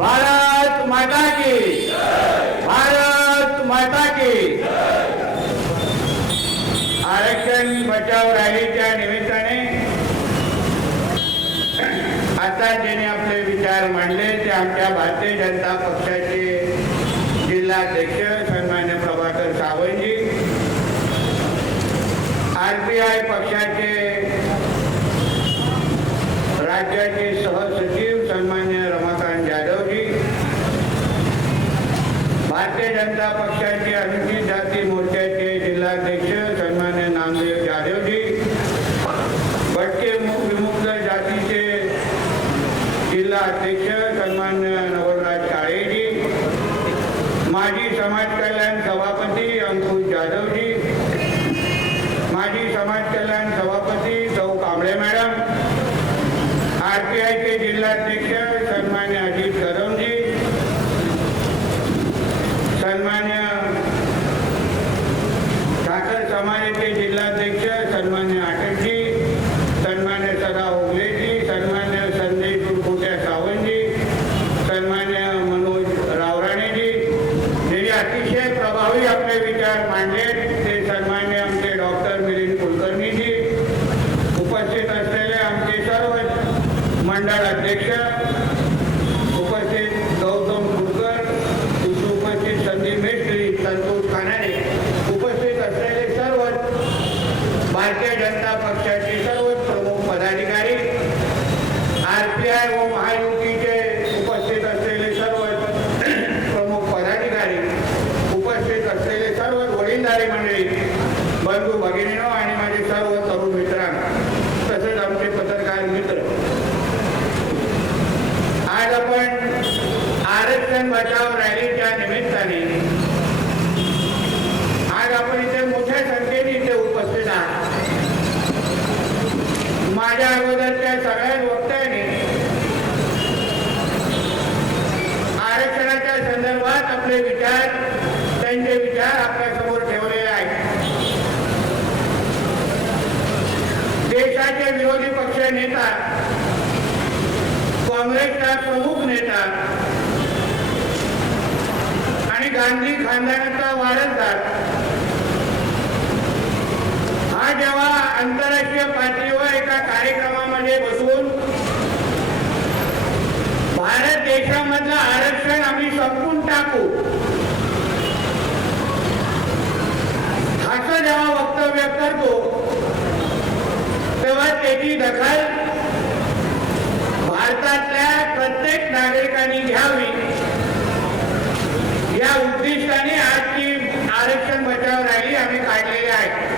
भारत माता की भारत माता की आरक्षण बचाव रॅलीच्या निमित्ताने आता ज्यांनी आपले विचार मांडले ते आमच्या भारतीय जनता पक्षाचे जिल्हाध्यक्ष सन्मान्य प्रभाकर सावंतजी आर पी आय पक्षाचे राज्याचे सहसचिव सन्मान्य रमाकांत जाधवजी भारतीय जनता पक्षाचे अनुसूचित जाती मोर्चाचे जिल्हाध्यक्ष सन्मान्य नामदेव जाधवजी भटके मु- विमुक्त जातीचे जिल्हा अध्यक्ष सन्मान्य नवलराज काळेजी माजी समाज कल्याण सभापती अंकुश जाधवजी माजी समाज कल्याण सभापती सौ कांबळे मॅडम आर पी आयचे जिल्हाध्यक्ष सन्मान्य अजित कदमजी सन्मान्य ठाकर समाजाचे जिल्हाध्यक्ष सन्मान्य आटकजी सन्मान्य सदा ओगलेजी सन्मान्य संदेश कुरकुट्या सावंतजी सन्मान्य मनोज रावराणेजी यांनी अतिशय प्रभावी आपले विचार मांडले ते सन्मान्य आमचे डॉक्टर मिलिंद कुलकर्णीजी उपस्थित असलेले आमचे सर्व मंडळ अध्यक्ष उपस्थित गौतम कुलकर उपस्थित संदीप मेस्त्री संतोष खानाडे उपस्थित असलेले सर्व भारतीय जनता पक्षाचे सर्व प्रमुख पदाधिकारी आर पी आय व महायुतीचे उपस्थित असलेले सर्व प्रमुख पदाधिकारी उपस्थित असलेले सर्व वडीलधारी मंडळी बंधू भगिनीनो आणि माझे सर्व तरुण मित्रांनो तसेच आमचे पत्रकार मित्र आज आपण आरक्षण बचाव रॅलीच्या निमित्ताने आज आपण इथे मोठ्या संख्येने इथे उपस्थित आहात माझ्या अगोदरच्या सगळ्या वक्त्यांनी आरक्षणाच्या संदर्भात आपले विचार त्यांचे विचार आपल्यासमोर ठेवलेले आहेत. देशाचे विरोधी पक्ष नेता काँग्रेसचा प्रमुख नेता आणि गांधी खानदानाचा वारसदार जेव्हा आंतरराष्ट्रीय पातळीवर एका कार्यक्रमामध्ये बसून भारत देशामधलं आरक्षण आम्ही संपून टाकू. असं जेव्हा वक्तव्य करतो तेव्हा त्याची दखल भारतातल्या प्रत्येक नागरिकांनी घ्यावी या उद्दिष्टाने आजची आरक्षण बचाव रॅली आम्ही काढलेली आहे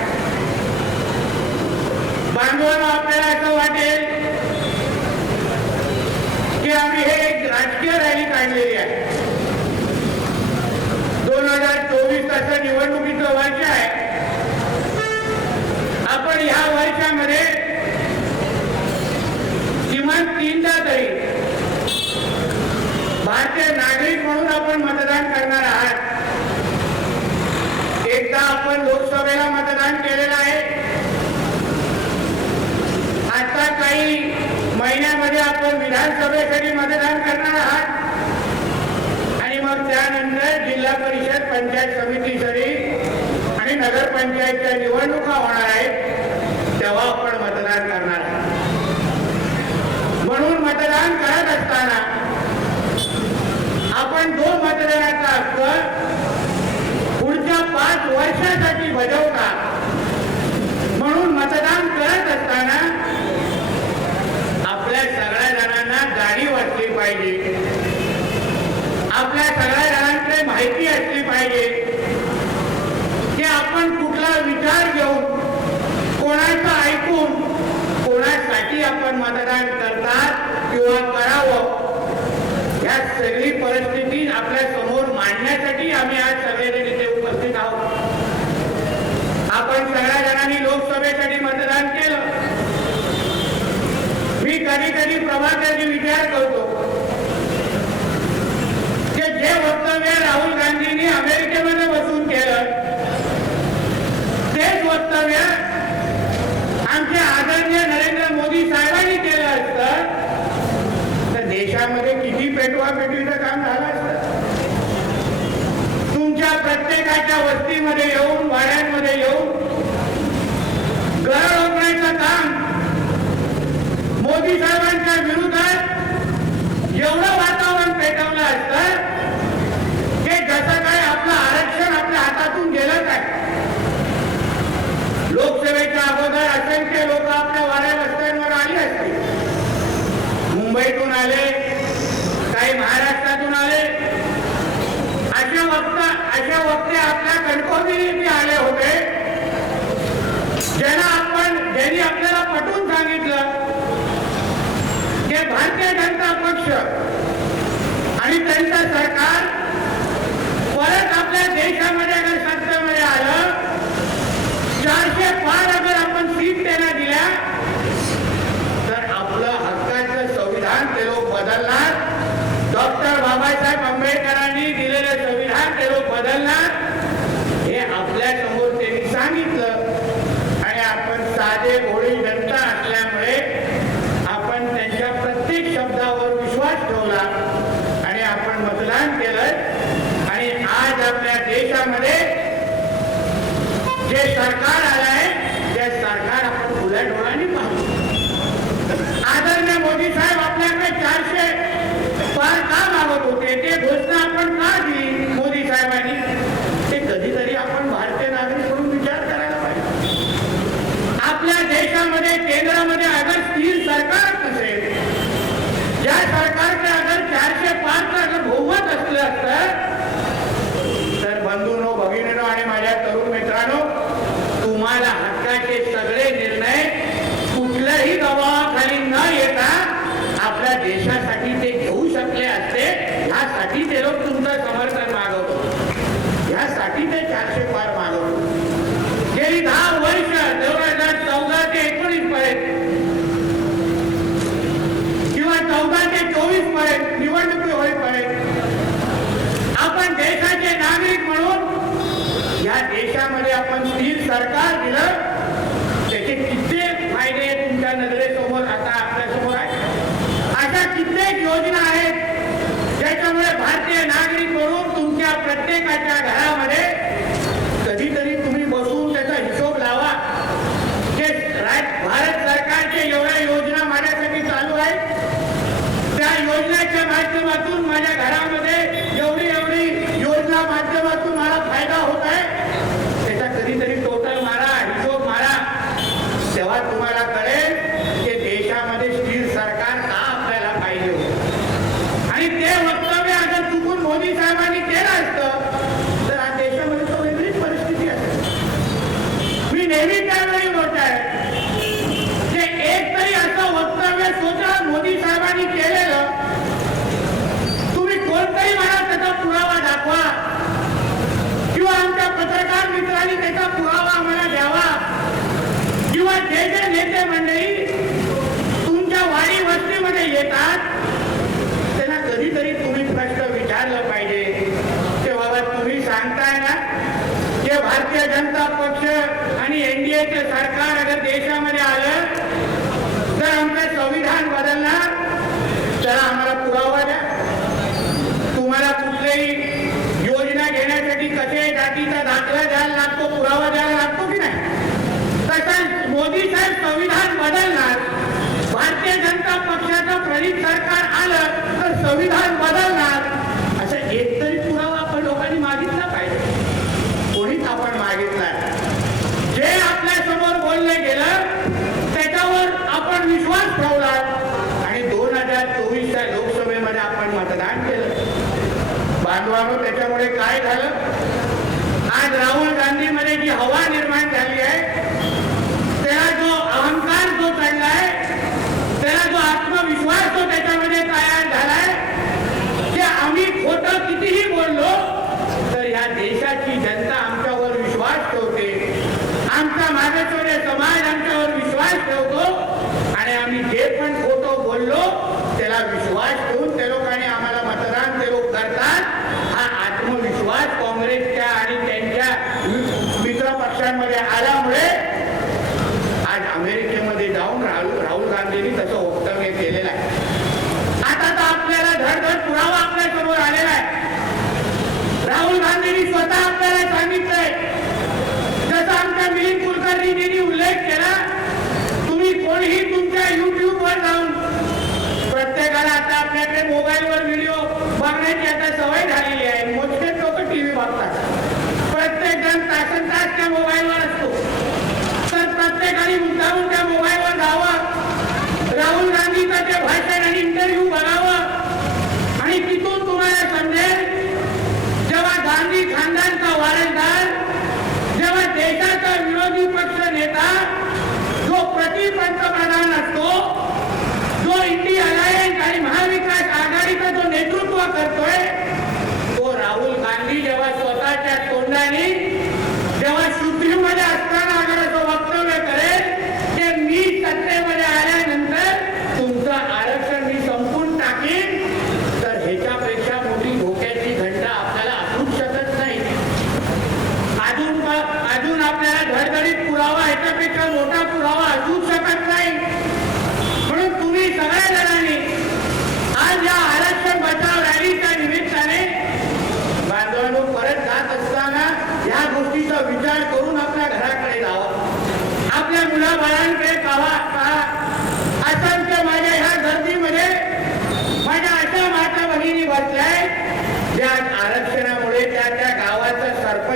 बांधवांनो आपल्याला असं वाटेल की आम्ही हे एक राजकीय रॅली काढलेली आहे. दोन हजार चोवीस असं निवडणुकीचं वर्ष आहे. आपण ह्या वर्षामध्ये किमान तीनदा तरी भारतीय नागरिक म्हणून आपण मतदान करणार आहात. एकदा आपण लोकसभेला मतदान केलेलं आहे आता काही मध्ये आपण विधानसभेसाठी मतदान करणार आहात. आणि मग त्यानंतर जिल्हा परिषद पंचायत समितीसाठी आणि नगरपंचायतच्या निवडणुका होणार आहेत. तेव्हा आपण मतदान करणार आहात. म्हणून मतदान करत असताना आपण जो मतदानाचा हक्क पुढच्या पाच वर्षासाठी बजावता म्हणून मतदान करत असताना आपल्या सगळ्या जणांना जाणीव असली पाहिजे. आपल्या सगळ्या जणांकडे माहिती असली पाहिजे. की आपण कुठला विचार घेऊन कोणाचं ऐकून कोणासाठी आपण मतदान करतात किंवा करावं या सगळी परिस्थिती आपल्यासमोर मांडण्यासाठी आम्ही आज सगळेजण इथे उपस्थित आहोत. आपण सगळ्या जणांनी लोकसभेसाठी मतदान केलं. मी कधी कधी प्रभाकरची विचार करतो जे वक्तव्य राहुल गांधींनी अमेरिकेमध्ये बसून केलं तेच वक्तव्य आमचे आदरणीय नरेंद्र मोदी साहेबांनी केलं असतं. तर देशामध्ये किती पेटवा पेटवीचं काम झालं असतं? तुमच्या प्रत्येकाच्या वस्तीमध्ये येऊन वाड्यांमध्ये येऊन घर रोखण्याचं काम मोदी साहेबांच्या विरोधात एवढं वातावरण पेटवलं असतं. जर असेल ते लोक आपल्या वाऱ्या रस्त्यांवर आले असते मुंबईतून आले काही महाराष्ट्रातून आले. अशा वक्त अशा वक्ते आपल्या कणकोजी आले होते. ज्यांना आपण ज्यांनी आपल्याला पटवून सांगितलं की भारतीय जनता पक्ष आणि त्यांचं सरकार केंद्रामध्ये आघाडी सरकार दिलं त्याचे कित्येक फायदे तुमच्या नजरेसमोर आता आपल्यासमोर आहे अशा कित्येक योजना आहेत ज्याच्यामुळे भारतीय नागरिक म्हणून तुमच्या प्रत्येकाच्या घरामध्ये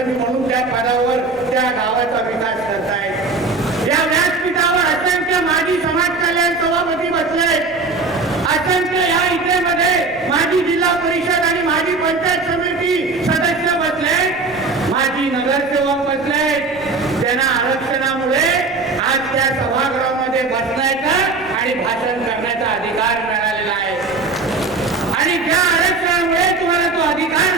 सभापती म्हणून त्या पदावर त्या गावाचा विकास करतायत या व्यासपीठावर असंख्य माजी समाज कल्याण सभापती बसले असंख्य या इथेमध्ये माजी जिल्हा परिषद आणि माजी पंचायत समिती सदस्य बसले माजी नगरसेवक बसले त्यांना आरक्षणामुळे आज त्या सभागृहामध्ये बसण्याचा आणि भाषण करण्याचा अधिकार मिळालेला आहे. आणि त्या आरक्षणामुळे तुम्हाला तो अधिकार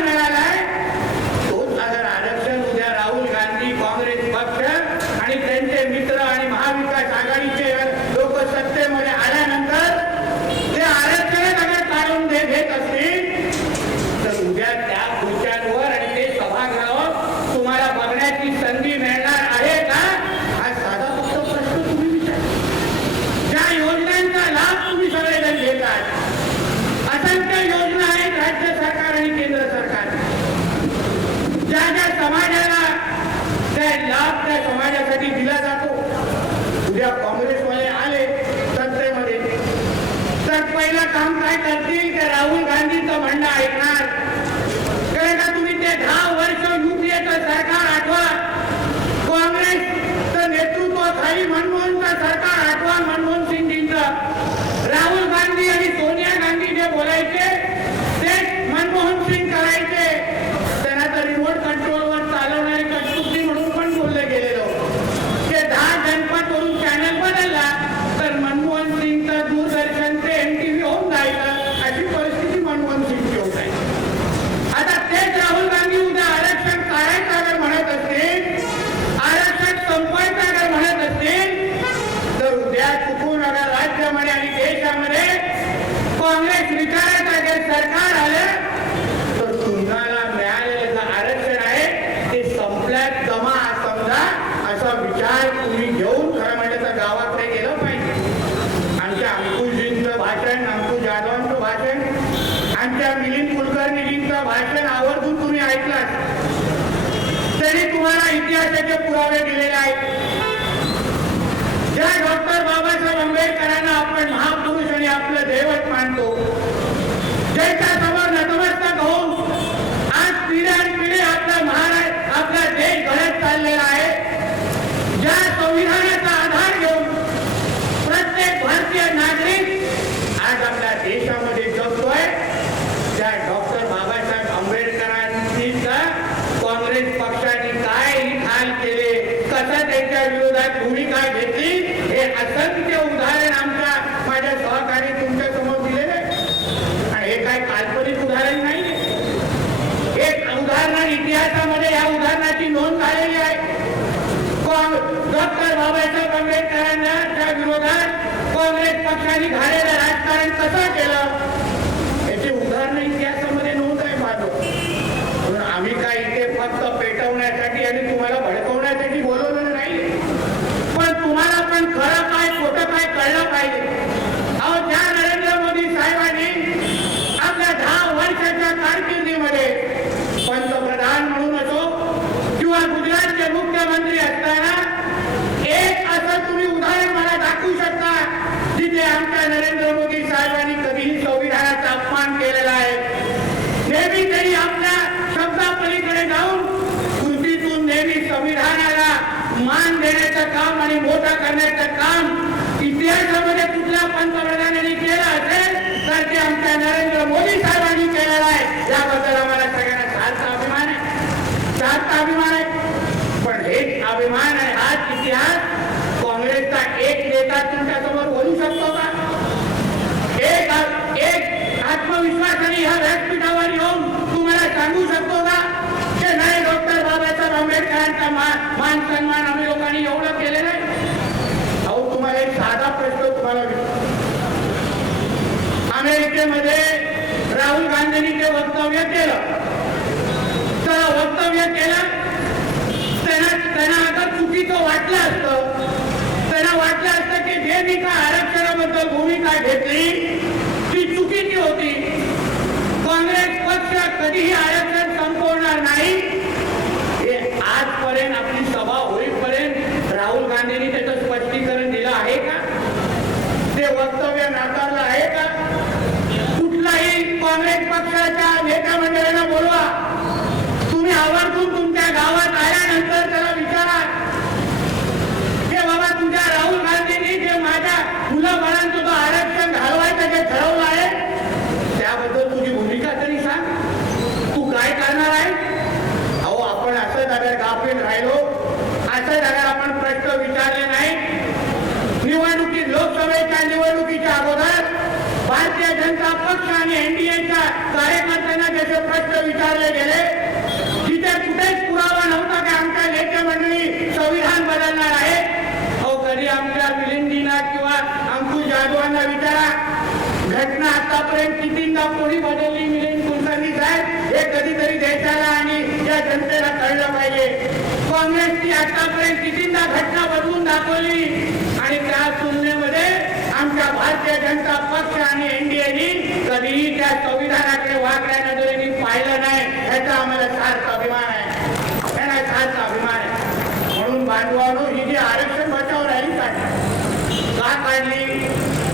आमच्या मिलिंद कुलकर्णीजींचं भाषण आवर्जून तुम्ही ऐकलात. तरी तुम्हाला इतिहासाचे पुरावे दिलेले आहेत. ज्या डॉक्टर बाबासाहेब आंबेडकरांना आपण महापुरुष आणि आपलं दैवत मानतो ज्यांच्या विरोधात काँग्रेस पक्षाने झालेलं राजकारण कसं केलं? आपल्या नरेंद्र मोदी साहेबांनी कधीही संविधानाचा अपमान केलेला आहे. नेहमी त्यांनी आपल्या शब्दापलीकडे जाऊन कृतीतून नेहमी संविधानाला मान देण्याचं काम आणि मोठा करण्याचं काम इतिहासामध्ये कुठल्या पंतप्रधानांनी केलं असेल तर ते आमच्या नरेंद्र मोदी साहेबांनी केलेलं आहे. याबद्दल आम्हाला सगळ्यांना सारखा अभिमान आहे. सारखा अभिमान आहे आत्मविश्वासाने ह्या व्यासपीठावर येऊन तुम्हाला सांगू शकतो का? की नाही डॉक्टर बाबासाहेब आंबेडकरांचा मान मान सन्मान आम्ही लोकांनी एवढं केलेलं आहे अहो तुम्हाला एक साधा प्रश्न तुम्हाला अमेरिकेमध्ये राहुल गांधींनी ते वक्तव्य केलं तर वक्तव्य केलं त्यांना त्यांना आता चुकीचं वाटलं असतं. त्यांना वाटलं असतं की जे मी का आरक्षणाबद्दल भूमिका घेतली ती चुकीची होती काँग्रेस पक्ष कधीही आरक्षण संपवणार नाही. हे आजपर्यंत आपली सभा होईपर्यंत राहुल गांधींनी त्याचं स्पष्टीकरण दिलं आहे का? ते वक्तव्य नाकारलं आहे का? कुठलाही काँग्रेस पक्षाच्या नेत्या मंडळांना बोलवा तुम्ही आवर्जून तुमच्या गावात आल्यानंतर त्याला विचारा की बाबा तुमच्या राहुल गांधींनी जे माझ्या मुलं बाळांचं जो आरक्षण घालवायचं जे ठरवलं आहे त्याबद्दल तुझी भूमिका तरी सांग तू काय करणार आहे अहो आपण असं अगर गाफील राहिलो असं अगर आपण प्रश्न विचारले नाही निवडणुकीत लोकसभेच्या निवडणुकीच्या अगोदर भारतीय जनता पक्ष आणि एनडीएच्या जे प्रश्न विचारले गेले. तिथे कुठेच पुरावा नव्हता की आमच्या नेते मंडळी संविधान बदलणार आहे. अहो कधी आमच्या मिलिंदीना किंवा अंकुश जाधवांना विचारा. घटना आतापर्यंत कितींदा कोणी बदलली मिलिंद कुलकर्णी साहेब हे कधीतरी देशाला आणि या जनतेला कळलं पाहिजे. काँग्रेसची आतापर्यंत कितींदा घटना बदलून दाखवली? आमच्या भारतीय जनता पक्ष आणि एनडीएनी कधीही त्या संविधानाकडे वाकड्या नजरेने पाहिलं नाही ह्याचा आम्हाला सार्थ अभिमान आहे. त्यांना सार्थ अभिमान आहे. म्हणून बांधवानो ही जी आरक्षण बचाव रॅली का काढली?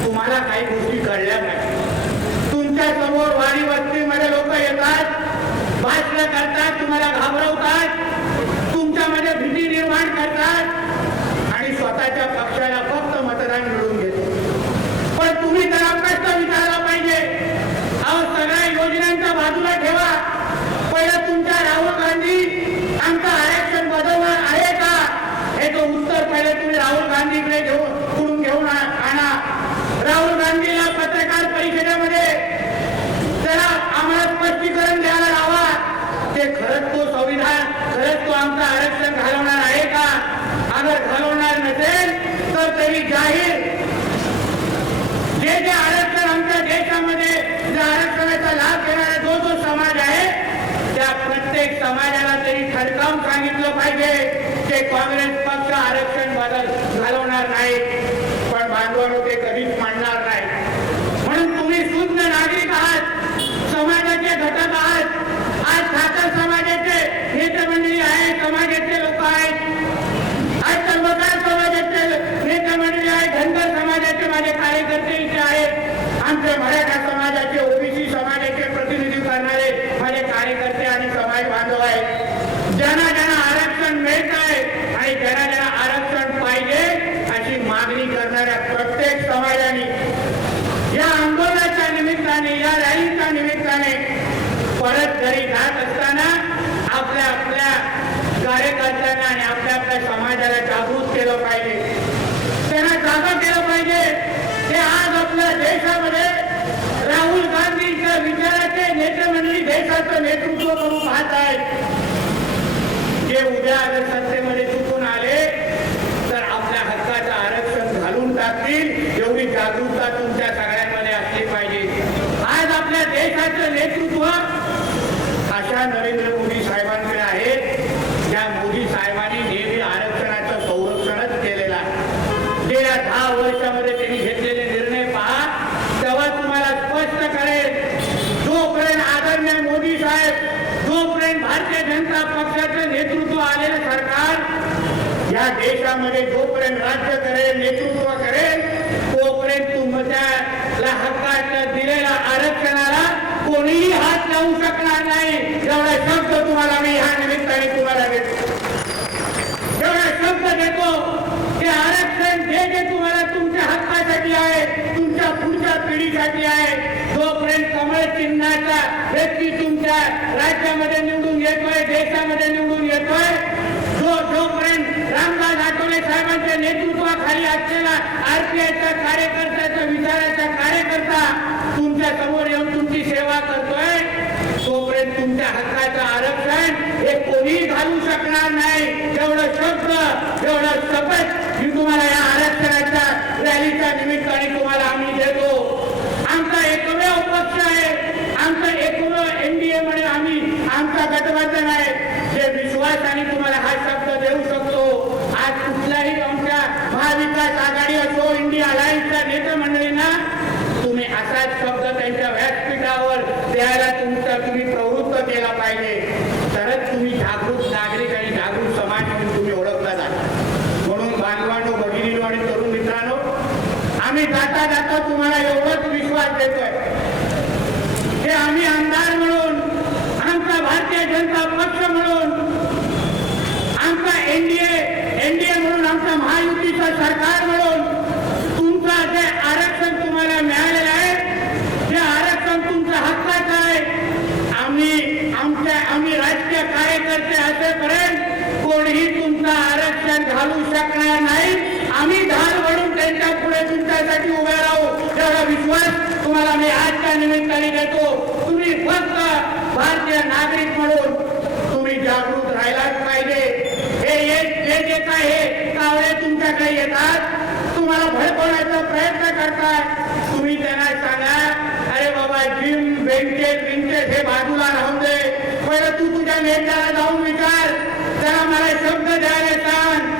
तुम्हाला काही गोष्टी कळल्या नाही. तुमच्यासमोर वाडी वस्तीमध्ये लोक येतात भाषण करतात तुम्हाला घाबरवतात तुमच्यामध्ये भीती निर्माण करतात आणि स्वतःच्या पक्षाला फक्त मतदान मिळवून घेतात पण तुम्ही त्याला प्रश्न विचारला पाहिजे अहो सगळ्या योजनांच्या बाजूला ठेवा पहिलं तुमच्या राहुल गांधी आमचं आरक्षण बदलणार आहे का हे तो उत्तर पहिले तुम्ही राहुल गांधीकडे घेऊन कुठून घेऊन आ- आणा राहुल गांधीला पत्रकार परिषदेमध्ये त्याला आम्हाला स्पष्टीकरण द्यायला लावा ते खरंच तो संविधान खरंच तो आमचं आरक्षण घालवणार आहे का अगर घालवणार नसेल तरी जाहीर. जे जे आरक्षण आमच्या देशामध्ये जे आरक्षणाचा लाभ घेणारा जो जो समाज आहे त्या प्रत्येक समाजाला तरी ठणकावून सांगितलं पाहिजे ते काँग्रेस पक्ष आरक्षण बदल घालवणार नाही. पण बांधवांनो ते कधीच मांडणार नाही म्हणून तुम्ही शुद्ध नागरिक आहात समाजाचे घटक आहात आज ठाकर समाजाचे नेते मंडळी आहेत समाजाचे लोक आहेत आज सर्वकार समाजाचे नेते मंडळी आहेत धनगर समाजाचे माझे कार्यकर्ते इथे आमचे मराठा समाजाचे ओबीसी समाजाचे प्रतिनिधी करणारे माझे कार्यकर्ते आणि समाज बांधव आहेत. ज्यांना ज्यांना आरक्षण मिळत आहे आणि ज्यांना ज्यांना आरक्षण पाहिजे अशी मागणी करणाऱ्या प्रत्येक समाजाने या आंदोलनाच्या निमित्ताने या रॅलीच्या निमित्ताने परत घरी जात असताना आपल्या आपल्या कार्यकर्त्यांना आणि आपल्या आपल्या समाजाला जागृत केलं पाहिजे. मंडळी देशाचं नेतृत्व करून पाहत आहेत जे उद्या अगर सत्तेमध्ये चुकून आले तर आपल्या हक्काचं आरक्षण घालून टाकतील एवढी जागरूकता तुमच्या सगळ्यांमध्ये असली पाहिजे आज आपल्या देशाचं नेतृत्व अशा नरेंद्र मोदी साहेबांकडे आहे ज्या मोदी साहेबांनी नेहमी आरक्षणाचं संरक्षणच केलेलं आहे गेल्या दहा वर्षामध्ये त्यांनी घेतलेले निर्णय पहा तेव्हा तुम्हाला स्पष्ट कळेल जोपर्यंत आदरणीय मोदी साहेब जोपर्यंत भारतीय जनता पक्षाचं नेतृत्व आलेलं सरकार या देशामध्ये जोपर्यंत राज्य करेल नेतृत्व करेल तोपर्यंत तुमच्या हक्काचं दिलेल्या आरक्षणाला कोणीही हात जाऊ शकणार नाही. एवढा शब्द तुम्हाला मी ह्या निमित्ताने तुम्हाला देतो. एवढा शब्द देतो ते आरक्षण जे जे तुम्हाला तुमच्या हक्कासाठी आहे तुमच्या पुढच्या पिढीसाठी आहे जोपर्यंत कमळ चिन्हाचा व्यक्ती तुमच्या राज्यामध्ये निवडून येतोय देशामध्ये निवडून येतोय जो जोपर्यंत रामदास आठवले साहेबांच्या नेतृत्वाखाली असलेला आरपीआयचा कार्यकर्त्याचा विचाराचा कार्यकर्ता तुमच्यासमोर येऊन तुमची सेवा करतोय जोपर्यंत तुमच्या हक्काचं आरक्षण हे कोणी घालू शकणार नाही. एवढं शब्द एवढं शपथ मी तुम्हाला या आरक्षणाच्या रॅलीच्या निमित्ताने तुम्हाला आम्ही देतो आमचा एकमेव पक्ष आहे आमचं एकमेव एनडीए म्हणून आम्ही आमचा गठबंधन आहे जे विश्वासाने तुम्हाला हा शब्द देऊ शकतो आज कुठल्याही आमच्या महाविकास आघाडी असो इंडिया अलायन्सच्या नेते मंडळींना तुम्ही असाच शब्द त्यांच्या व्यासपीठावर द्यायला तुमचा तुम्ही प्रवृत्त केला पाहिजे तरच तुम्ही जागृत नागरिक आणि जागृत समाज म्हणून तुम्ही ओळखला जाता म्हणून बांधवांनो भगिनीनो आणि तरुण मित्रांनो आम्ही जाता जाता तुम्हाला एवढंच विश्वास देतोय की आम्ही आमदार म्हणून आमचा भारतीय जनता पक्ष म्हणून आमचा एनडीए एनडीए म्हणून आमचा महायुतीचं सरकार म्हणून तुमचं जे आरक्षण तुम्हाला मिळालेलं आहे जे आरक्षण तुमच्या हक्काचं आहे आम्ही आमच्या आम्ही राजकीय कार्यकर्ते असेपर्यंत कोणीही तुमचं आरक्षण घालू शकणार नाही. आम्ही ढाल म्हणून त्यांच्या पुढे तुमच्यासाठी उभे राहू. एवढा विश्वास तुम्हाला मी आजच्या निमित्ताने देतो. तुम्ही फक्त भारतीय नागरिक म्हणून तुम्ही जागरूक राहायलाच पाहिजे. हे जे जे काय कावळे तुमच्याकडे येतात. तुम्हाला भडकवण्याचा प्रयत्न करतात. तुम्ही त्यांना सांगा अरे बाबा जिम बेंचेस बेंचेस हे बाजूला राहून दे. पहिलं तू तुझ्या नेत्याला जाऊन विचार. त्याला मला शब्द द्यायला सांग.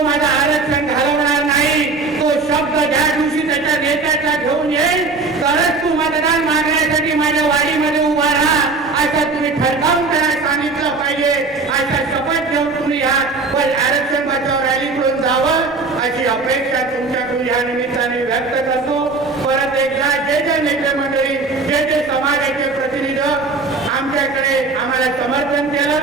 तो आरक्षण घालवणार नाही. तो शब्द ज्या दिवशी त्याच्या नेत्याचा घेऊन येईल तरच तू मतदान मागण्यासाठी माझ्या वाडीमध्ये उभा राहा. असं तुम्ही ठरकावून त्याला सांगितलं पाहिजे. अशा शपथ घेऊन तुम्ही या. पण आरक्षण बचाव रॅलीकडून जावं अशी अपेक्षा तुमच्याकडून या निमित्ताने व्यक्त करतो. परत एकदा जे जे नेते मंडळी जे जे समाजाचे प्रतिनिधी आमच्याकडे आम्हाला समर्थन केलं.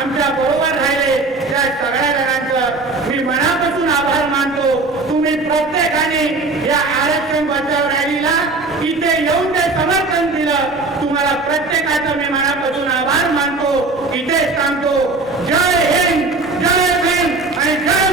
आमच्या बरोबर राहिले त्या सगळ्या जणांचं मी मनापासून आभार मानतो. तुम्ही प्रत्येकाने या आरक्षण बचाव रॅलीला इथे येऊन ते समर्थन दिलं. तुम्हाला प्रत्येकाचं मी मनापासून आभार मानतो. इथेच सांगतो जय हिंद जय हिंद आणि जय